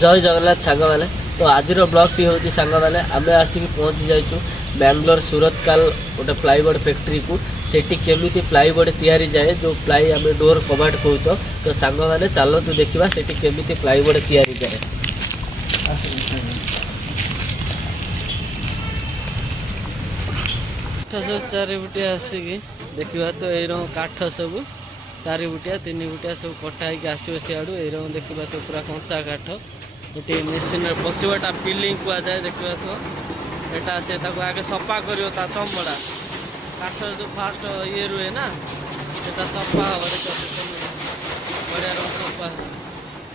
जय जगन्नाथ सांग मैंने तो आज ब्लॉग टी हूँ सांग मैंने आम आसिक पहुँची जाइचु बेंगलोर सूरतकाल गोटे प्लाईबोर्ड फैक्ट्री को सेठी केमिति प्लाईबोर्ड तैयारी जाए जो प्लाई आम डोर कबाट कहूँ तो सांग मैंने चलतु देखा सेठी केमिति प्लाईबोर्ड तैयारी जाए। सब चारिबुटिया आसिक देखा तो यही काठ सब चारिबुटिया तीन बुटिया सब कटाई आसो सियाड़ू यही देखा तो पूरा कंचा काठ ये मेसीन पशुटा पिलिंग कहुए देखा तो यहाँ से आगे सफा कर चमड़ा काठ जो फास्ट ये रुए ना सेटा सफा हम बढ़िया सफा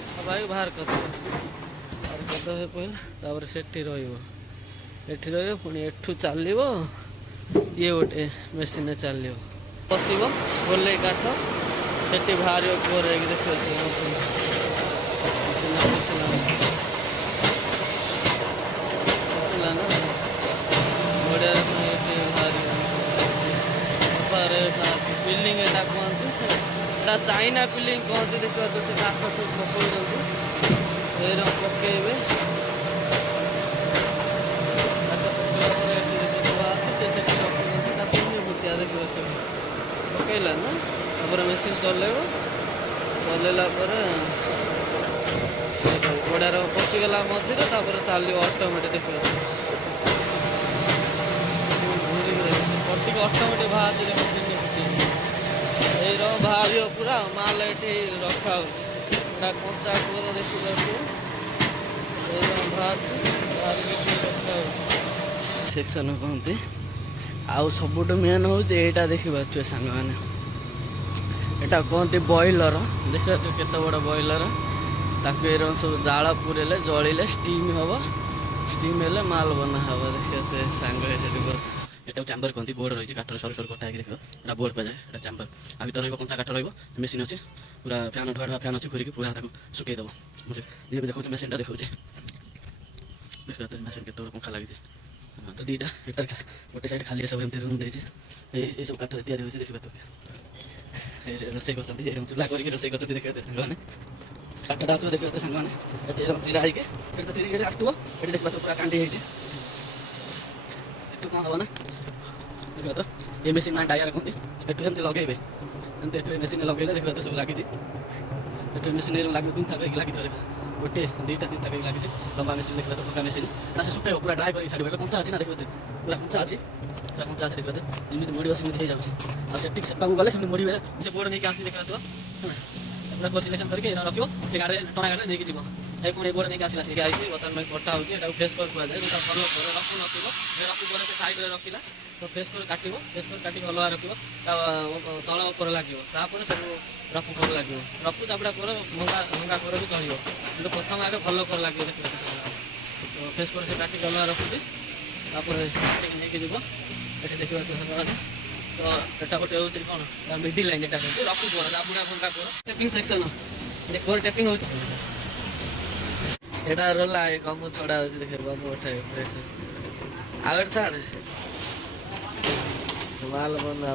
सफा बाहर करदे पहले सेठी रही पुणी एठू चलो ये गोटे मेसीन चलो पशब गोल काठ सेठी बाहर गोर देखिए मशीन बिल्डिंग एटा कहते चाइना बिल्डिंग कहते देखा तो काठ सब पकड़ पकेबे पकईला ना मेसीन चलेला गोड़ार पशिगला मझे चलो अटोमेटिक देखिए कटिक अटोमेटिक बाहर बाहर पूरा माल ये रखा कंचा कूर देखिए सेक्शन कहते आउ सबुठ मेन हूँ यहाँ देखिए सांग मैंने यहाँ कहते बॉयलर देखा तो केत बड़ बॉयलर ताकू ये सब जाल पूरेले जलिले स्टीम हम स्टीम हेले माल बना हम देखिए सांग ये चैम्बर कहते बोर्ड रही है काठर सर सर कटा देख यहाँ बोर्ड कहुए चैम्बर आ भर रही कंचा काठ मेसीन अच्छे पूरा फैन उठा फैन अच्छे घूरी पूरा सुखईदेव मुझे ये भी देखो मेसीन टा देखा देखा मेसीन के पंखा लगी तो दीटा एटार गोटे साइड खाली सब एमती रूम देखे सब काठ या देखिए तो रोसे कर चूल्हा करके रोसे कर देखिए सारे काठटा आस देखिए सारे चिरा हो चिरी आसो ये देखा तो पूरा कांडी कौन हम ना देखा तो ये मेसीन ना टायर कहते एमती लगे मेसीन लगे देखा तो सब लगी मेसीन लगे तीन था लगी गोटे दुईटा तीन था लगी लंबा मेसीन देखा तो पका मेसीन से सुखे पूरा ड्राई कर छाड़ कंचा अच्छी ना देखते पूरा कंचा अच्छी देखा तो जमी मोड़ सेमती हो जाए सेटा गले मोड़े से बोर्ड नहीं आसी देखा तो पूरा कोसिलेसन करके रखो से गाड़ी टना गाड़ी नहीं जीव ये पुणी बोर्ड नहीं आसला से आई बर्तमान कटा हो फ्रेश कर कहुए भल रखु नथिब रखु साइड में रखला तो फ्रेश कर काट फ्रेश कर काटिक अलग रख तल उपर लगे सब रफु कर लगे रफु चापड़ा कर भंगा कर भी चलो कि प्रथम आगे भल कर लगे तो फ्रेश कर से काटिक अलग रखुच्छी नहीं जीव ये देखा तो यहाँ गोटे हूँ कौन मिडिल लाइन यहाँ कहते रफु कर बुढ़ा भंगा कर टेपिंग सेक्शन गोर टेपिंग हो यहाँ रोला गमु छड़ा हो देखे गमु उठाए आगे सार माल बना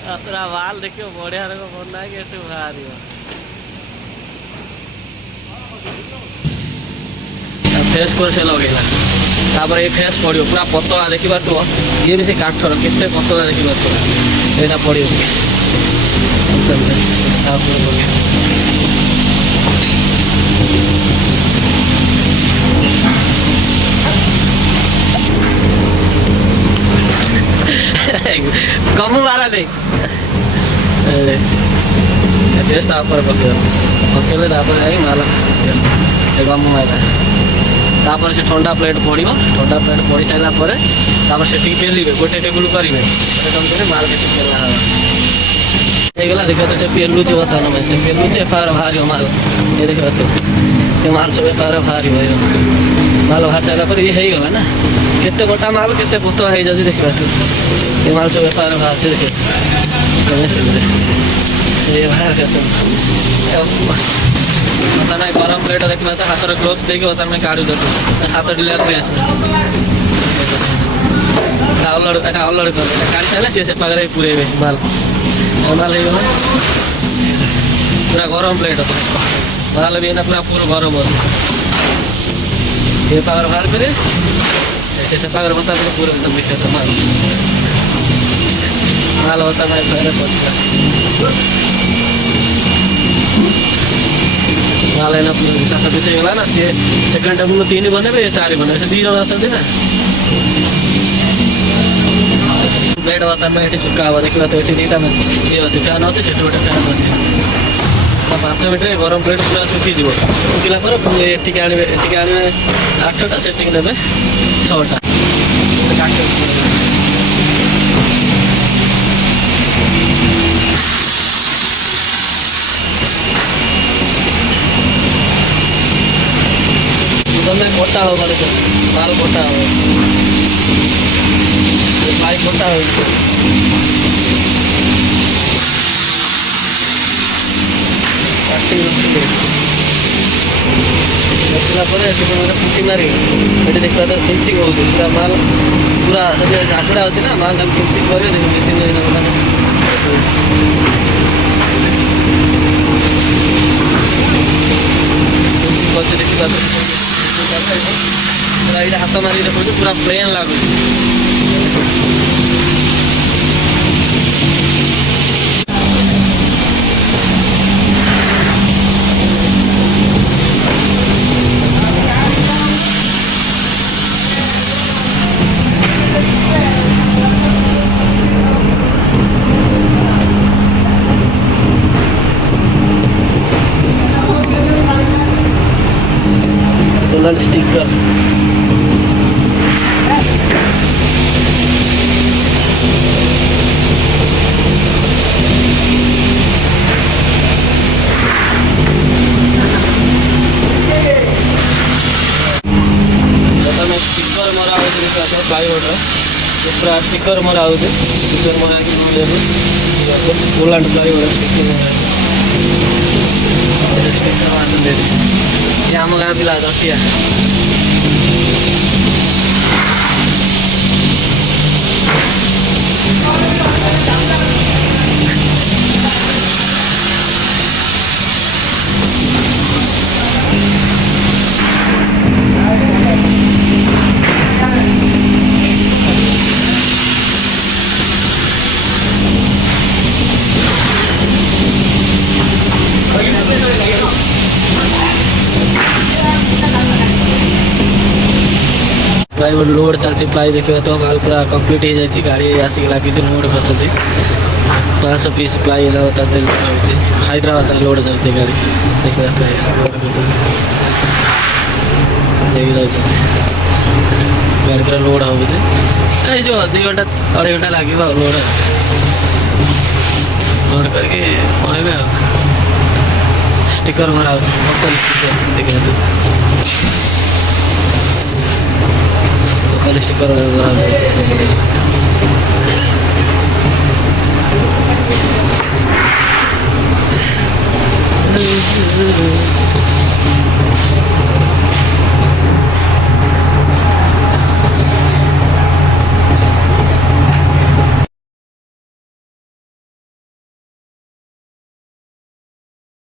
ପୁରା ମାଲ ଦେଖିବ ବଢିଆ ରକମ ବନା ହେଇକି ଏଠୁ ବାହାରିବ। ଫେସ୍ କରି ସେ ଲଗେଇଲା, ତାପରେ ଏଇ ଫେସ୍ ପଡ଼ିବ ପୁରା ପତଳା ଦେଖିପାରୁଥିବ। ଇଏ ବି ସେ କାଠର କେତେ ପତଳା ଦେଖିପାରୁଥିବ, ଏଇଟା ପଡ଼ିବ ତାପରେ कम मारा नहीं फेस तापर पकेले माला कम मारा तापर से ठंडा प्लेट पड़ो ठंडा प्लेट पड़ सारापर से पेलिए गोटे टेबुल करेंगे माल के पेला देखा तो से पेलुचे बर्तमान में से पेलुचे एफआईआर बाहर माल ये देखा तो ये माल सब एफआईआर बाहर माल बाहर सारापर ये होगा ना केते गोटा माल केते पतला हो जाए देखा तो ये माल सब एफआईआर बाहर से देखे ये बाहर बता गरम प्लेट देखा तो हाथ ग्लोव्स देखिए बता काढ़ी देते हाथ डिलर आस अलड़ कर काढ़ी सारे से पाखे पूरे माल माल हो पूरा गरम प्लेट माल भी ना पूरा पूरा गरम ये पावर बाहर करे से पावर बता पूरा एकदम दिखे माल माल होता है माल है ना सात पीछे गला ना सी सेकेंड टेबुल 3 बने 4 बने से 2 जन आसती ना ब्लेड बर्तमान में सुखा हवा देखा तो ये दुटा ये अच्छे फैन अच्छे से गोटे फैन अच्छे 5 मिनट गरम प्लेट पूरा सुखीज सुखिला एटिक आने 8टा सेटिंग ने 6टा कोटा हो माल कोटा हो पाई कोटा हो फुटी मारी देखा तो फिनिशिंग हो पूरा माल पूरा झापड़ा अच्छे ना माल फिनिशिंग कर मेसीन फिनिशिंग कर देखा पूरा ये हाथ मारिक देखो पूरा प्लेन लगुच स्टिकर मरा प्लाईवुड पूरा स्टिकर मरा स्टिकर मरा पोलैंड प्लाईवुड स्टिकर ये आम गाँ पिला दटिया प्लाईवुड लोड चलती प्लाई देखिए तो माल पूरा कंप्लीट हो जाए गाड़ी आसिक लगी लोड कर 500 पीस प्लाई हैदराबाद लोड चलती गाड़ी देखिए गाड़ी पूरा लोड हो जो 2 घंटा 2.5 घंटा लगे लोड लोड करके पड़े स्टिकर मरा लोकल स्टिकर देखिए स्टिकर